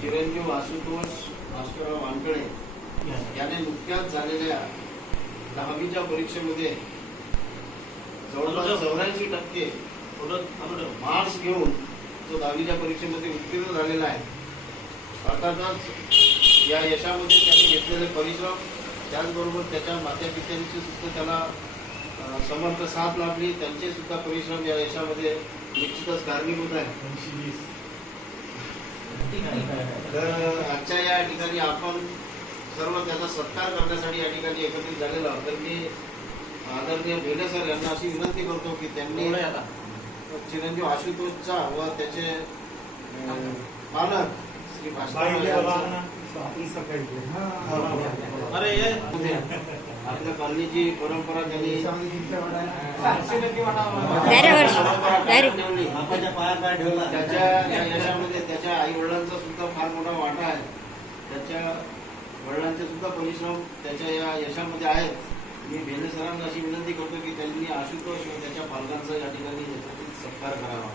चिरंजीव आशुतोष भास्करराव वानकडे याने नुकत्याच झालेल्या 10वीच्या परीक्षेमध्ये जवळपास 84% मार्क्स घेऊन जो 10वीच्या परीक्षेमध्ये उत्तीर्ण झालेला आहे. अर्थातच या यशामध्ये त्यांनी घेतलेले परिश्रम, त्याचबरोबर त्याच्या मातापित्यांची सुद्धा त्याला समर्थ साथ लाभली, त्यांचे सुद्धा परिश्रम या यशामध्ये निश्चितच कारणीभूत आहे. तर आजच्या या ठिकाणी आपण सर्व त्याचा सत्कार करण्यासाठी या ठिकाणी एकत्रित झालेलो आहोत. तर मी आदरणीय भेले सर यांना अशी विनंती करतो की त्यांनी चिरंजीव आशुतोषचा व त्याचे पालक श्री भास्करराव आपल्या कॉलनीची परंपरा त्यांनी त्याच्या या यशामध्ये त्याच्या आई वडिलांचा सुद्धा फार मोठा वाटा आहे. त्याच्या वडिलांचे सुद्धा परिश्रम त्याच्या या यशामध्ये आहेत. मी भेले सरांना अशी विनंती करतो की त्यांनी आशुतोष व त्याच्या पालकांचा या ठिकाणी सत्कार करावा.